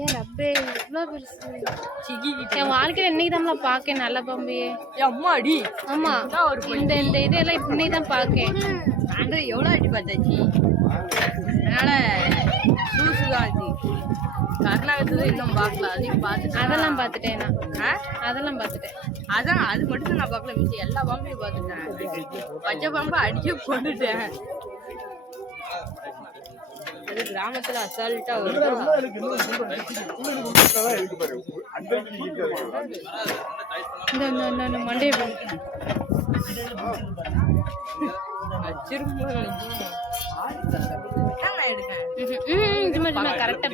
ஏன் ரப்பே இவ்வளோ பெருசு என் வாழ்க்கையில் இன்னைக்கு தான் பார்க்கேன் நல்ல பம்பியே அம்மாடி. ஆமா இந்த இந்த இதெல்லாம் இன்னைக்கு தான் பார்க்கேன். எவ்வளோ அடி பார்த்தாச்சு. அதனால சூசுகாந்தி கர்நாடகத்துல இன்னும் பார்க்கல. அதையும் பார்த்து அதெல்லாம் பார்த்துட்டேன் நான். அதெல்லாம் பார்த்துட்டேன். அதான் அது மட்டும் நான் பார்க்கல. மிச்சம் எல்லா பாம்பையும் பார்த்துட்டேன். பச்சை பாம்பை அடிச்சு கொண்டுட்டேன். அது கிராமத்துல அசால்ட்டா வரும். இந்த மண்டையை இது மாதிரி கரெக்டா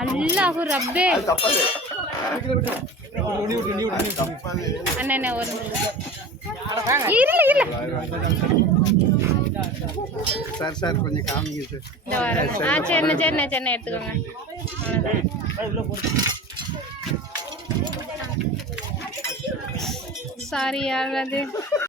அல்லாஹு ரப்பே அண்ணா ஒரு இல்ல சார் கொஞ்சம் காமிங்க சார். சரிண்ணே எடுத்துக்கோங்க. சாரி யாராவது